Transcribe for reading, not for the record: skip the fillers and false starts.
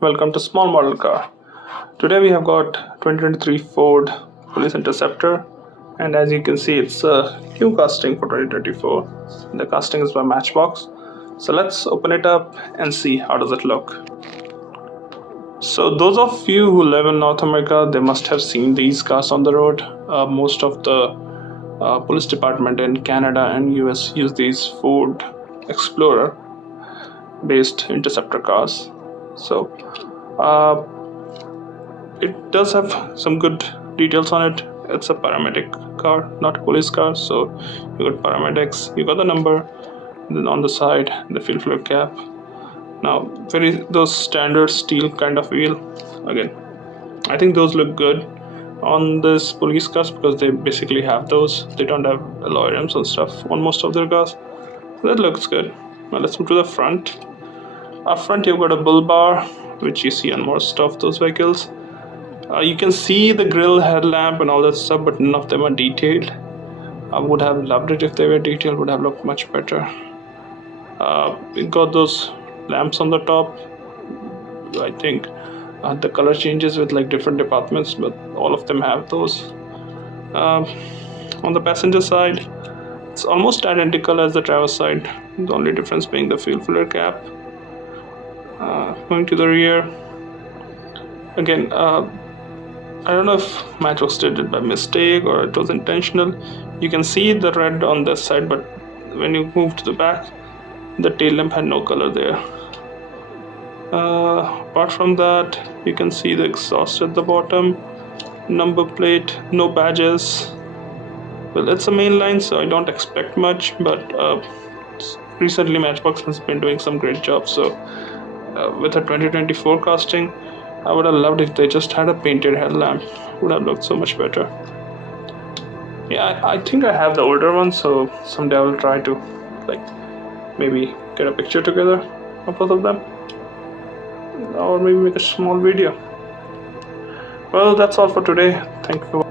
welcome to Small Model Car. Today we have got 2023 Ford Police Interceptor, and as you can see it's a new casting for 2024. The casting is by Matchbox. So let's open it up and see how does it look. So those of you who live in North America, they must have seen these cars on the road. Most of the police department in Canada and US use these Ford Explorer based Interceptor cars. So it does have some good details on it. It's a paramedic car, not a police car. So you got paramedics, you got the number, and then on the side the fuel filler cap. Now those standard steel kind of wheel. Again, I think those look good on this police cars because they basically have those. They don't have alloy rims and stuff on most of their cars. So that looks good. Now let's move to the front. Up front you've got a bull bar, which you see on most of those vehicles. You can see the grille, headlamp and all that stuff, but none of them are detailed. I would have loved it if they were detailed, would have looked much better. We got those lamps on the top. I think the color changes with like different departments, but all of them have those. On the passenger side, it's almost identical as the driver's side, the only difference being the fuel filler cap. Going to the rear, again, I don't know if Matchbox did it by mistake or it was intentional. You can see the red on this side, but when you move to the back, the tail lamp had no color there. Apart from that, you can see the exhaust at the bottom, number plate, no badges. Well, it's a mainline, so I don't expect much, but recently Matchbox has been doing some great job. So with a 2024 casting, I would have loved if they just had a painted headlamp. Would have looked so much better. Yeah, I think I have the older one, so someday I will try to maybe get a picture together of both of them, or maybe make a small video. Well, that's all for today. Thank you.